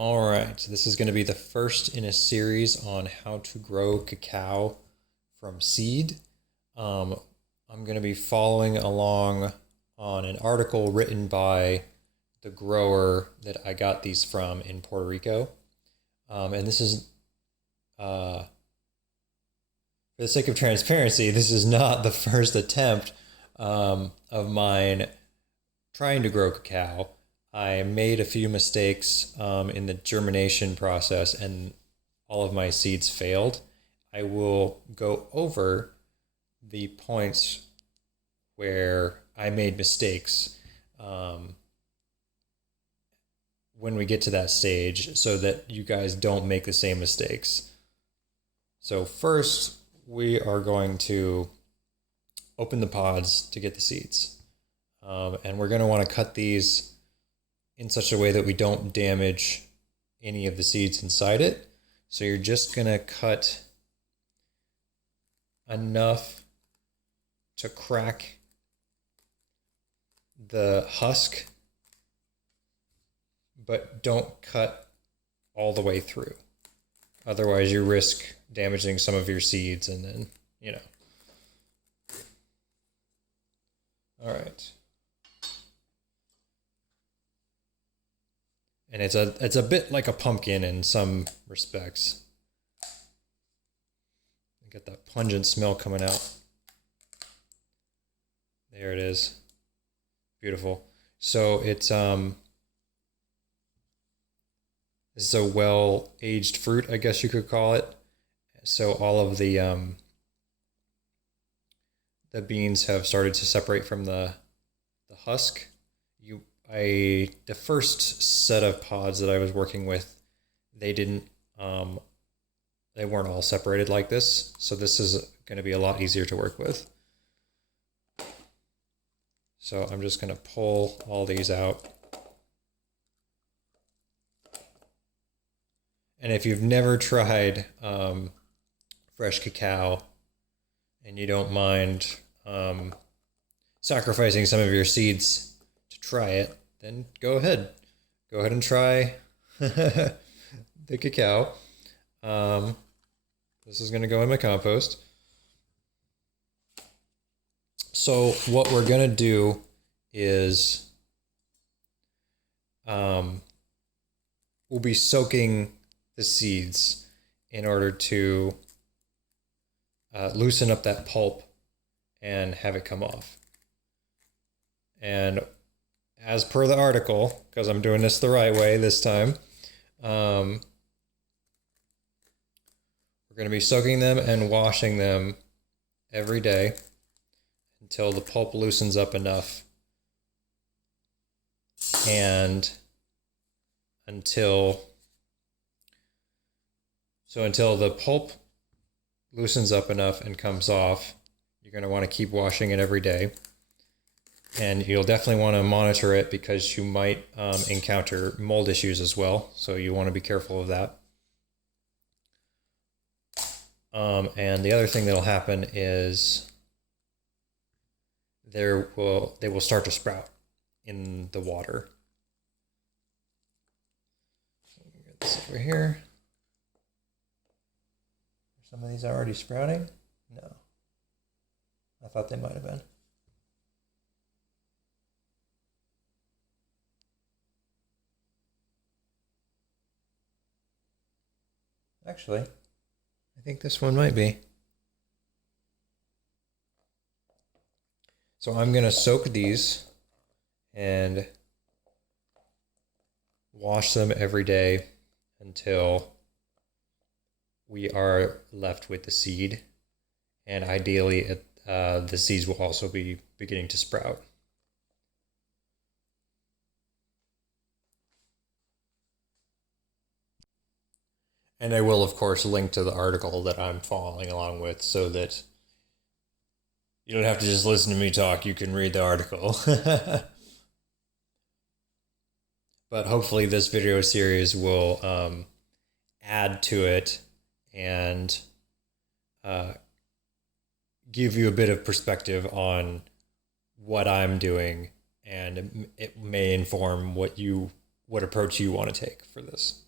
All right, this is going to be the first in a series on how to grow cacao from seed. I'm going to be following along on an article written by the grower that I got these from in Puerto Rico. And this is, for the sake of transparency, this is not the first attempt of mine trying to grow cacao. I made a few mistakes in the germination process and all of my seeds failed. I will go over the points where I made mistakes when we get to that stage so that you guys don't make the same mistakes. So first, we are going to open the pods to get the seeds. And we're going to want to cut these in such a way that we don't damage any of the seeds inside it. So you're just going to cut enough to crack the husk, but don't cut all the way through. Otherwise you risk damaging some of your seeds and then, All right. And it's a bit like a pumpkin in some respects. Get that pungent smell coming out. There it is. Beautiful. So it's this is a well-aged fruit, I guess you could call it. So all of the beans have started to separate from the husk. The first set of pods that I was working with, they weren't all separated like this. So this is going to be a lot easier to work with. So I'm just going to pull all these out. And if you've never tried fresh cacao and you don't mind sacrificing some of your seeds to try it, then go ahead and try the cacao. This is going to go in my compost. So what we're going to do is we'll be soaking the seeds in order to loosen up that pulp and have it come off. And as per the article, because I'm doing this the right way this time, we're going to be soaking them and washing them every day until the pulp loosens up enough and until the pulp loosens up enough and comes off, you're going to want to keep washing it every day. And you'll definitely want to monitor it because you might encounter mold issues as well. So you want to be careful of that. And the other thing that'll happen is they will start to sprout in the water. So let me get this over here. Are some of these already sprouting? No. I thought they might have been. Actually, I think this one might be. So I'm going to soak these and wash them every day until we are left with the seed. And ideally, the seeds will also be beginning to sprout. And I will, of course, link to the article that I'm following along with so that you don't have to just listen to me talk. You can read the article. But hopefully this video series will add to it and give you a bit of perspective on what I'm doing, and it may inform what approach you want to take for this.